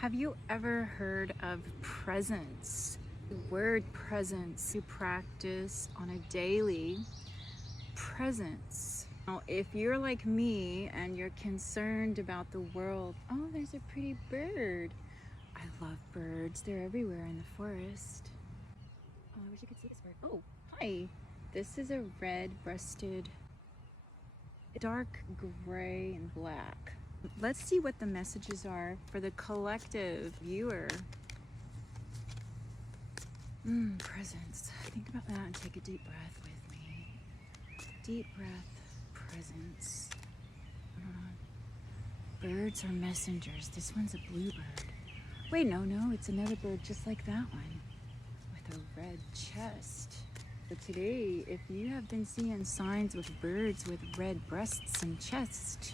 Have you ever heard of presence? The word presence you practice on a daily presence. Now, if you're like me and you're concerned about the world, oh, there's a pretty bird. I love birds. They're everywhere in the forest. Oh, I wish you could see this bird. Oh, hi. This is a red-breasted, dark gray and black. Let's see what the messages are for the collective viewer. Presence. Think about that and take a deep breath with me. Deep breath, presence. Birds are messengers. This one's a bluebird. Wait, no, it's another bird just like that one with a red chest. But today, if you have been seeing signs with birds with red breasts and chests,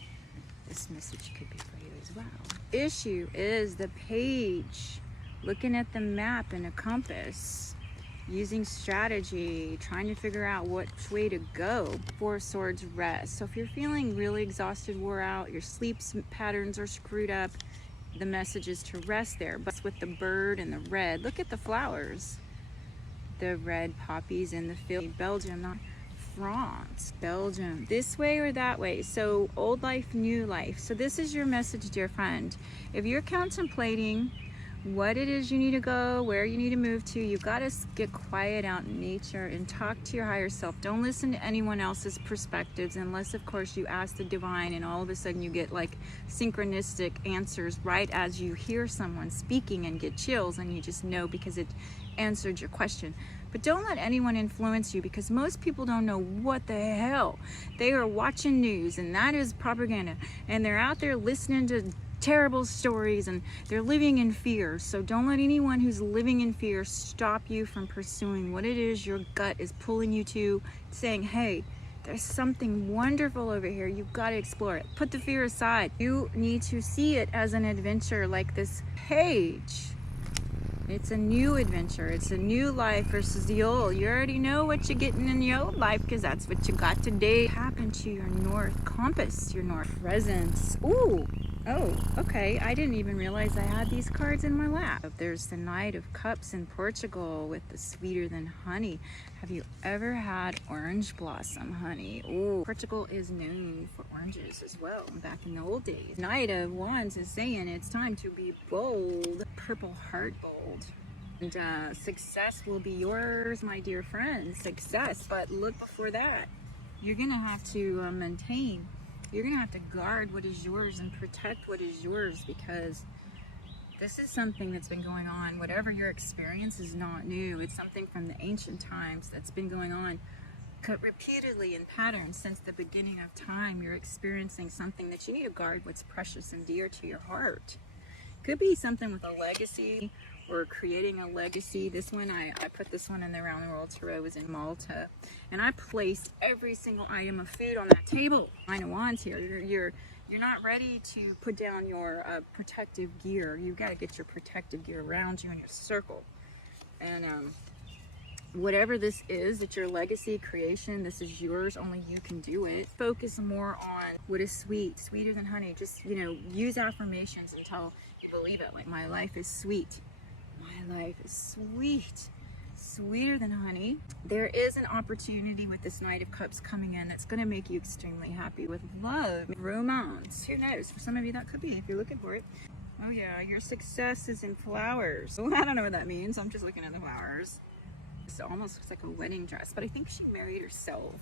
this message could be for you as well. Issue is the page, looking at the map and a compass, using strategy, trying to figure out which way to go. Four Swords, rest. So if you're feeling really exhausted, wore out, your sleep patterns are screwed up, the message is to rest there. But with the bird and the red, look at the flowers. The red poppies in the field. Belgium, not France, Belgium. This way or that way. So old life, new life. So this is your message, dear friend. If you're contemplating what it is you need to go, where you need to move to, you gotta get quiet out in nature and talk to your higher self. Don't listen to anyone else's perspectives unless of course you ask the divine and all of a sudden you get like synchronistic answers right as you hear someone speaking and get chills and you just know because it answered your question. But don't let anyone influence you, because most people don't know what the hell. They are watching news and that is propaganda, and they're out there listening to terrible stories and they're living in fear. So don't let anyone who's living in fear stop you from pursuing what it is your gut is pulling you to, saying, hey, there's something wonderful over here. You've got to explore it. Put the fear aside. You need to see it as an adventure, like this page. It's a new adventure. It's a new life versus the old. You already know what you're getting in the old life because that's what you got today. Happen to your north compass, your north presence. Ooh. Oh, okay. I didn't even realize I had these cards in my lap. There's the Knight of Cups in Portugal with the sweeter than honey. Have you ever had orange blossom honey? Oh, Portugal is known for oranges as well back in the old days. Knight of Wands is saying it's time to be bold. Purple heart bold. And success will be yours, my dear friends. Success. But look, before that, you're going to have to maintain. You're gonna have to guard what is yours and protect what is yours, because this is something that's been going on. Whatever your experience is not new. It's something from the ancient times that's been going on repeatedly in patterns since the beginning of time. You're experiencing something that you need to guard what's precious and dear to your heart. Could be something with a legacy or creating a legacy. This one, I put this one in the Around the World Tarot. It was in Malta, and I placed every single item of food on that table. Nine of Wands here. You're not ready to put down your protective gear. You've got to get your protective gear around you in your circle. And whatever this is, it's your legacy creation. This is yours. Only you can do it. Focus more on what is sweet, sweeter than honey. Just, use affirmations until you believe it. Like, my life is sweet. My life is sweet, sweeter than honey. There is an opportunity with this Knight of Cups coming in that's going to make you extremely happy with love, romance. Who knows? For some of you, that could be if you're looking for it. Oh yeah, your success is in flowers. Well, I don't know what that means. I'm just looking at the flowers. It almost looks like a wedding dress, but I think she married herself.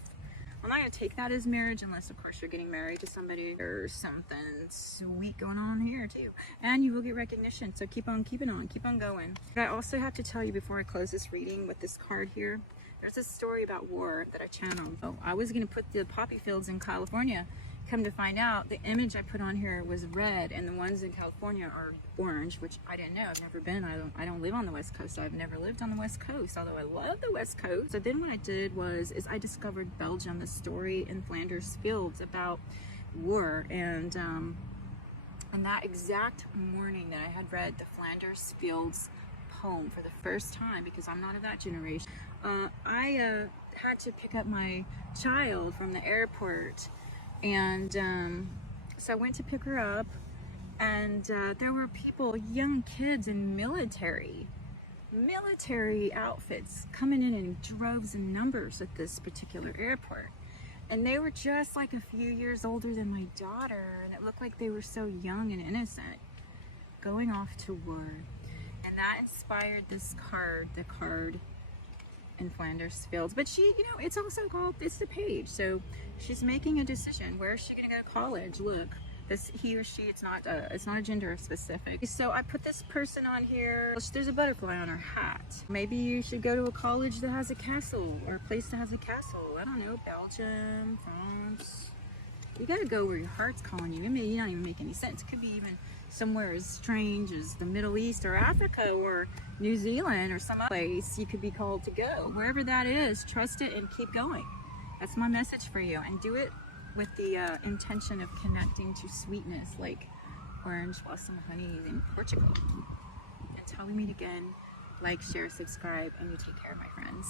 I'm not going to take that as marriage unless, of course, you're getting married to somebody. There's something sweet going on here, too. And you will get recognition, so keep on keeping on. Keep on going. But I also have to tell you before I close this reading with this card here, there's a story about war that I channeled. Oh, I was going to put the poppy fields in California. Come to find out, the image I put on here was red, and the ones in California are orange, which I didn't know. I've never been. I don't live on the West Coast. I've never lived on the West Coast, although I love the West Coast. So then what I did is I discovered Belgium, the story in Flanders Fields about war, and that exact morning that I had read the Flanders Fields poem for the first time, because I'm not of that generation, I had to pick up my child from the airport. And so I went to pick her up, And there were people, young kids in military outfits coming in droves and numbers at this particular airport. And they were just like a few years older than my daughter, and it looked like they were so young and innocent, going off to war. And that inspired this card, the card in Flanders Fields. But she, you know, it's also called, it's the page. So she's making a decision. Where is she gonna go to college? Look, this, he or she, it's not a gender specific. So I put this person on here. There's a butterfly on her hat. Maybe you should go to a college that has a castle, or a place that has a castle. I don't know, Belgium, France. You gotta go where your heart's calling you. It may not even make any sense. It could be even somewhere as strange as the Middle East or Africa or New Zealand or some other place you could be called to go. Wherever that is, trust it and keep going. That's my message for you. And do it with the intention of connecting to sweetness, like orange blossom honey in Portugal. Until we meet again, like, share, subscribe, and you take care, my friends.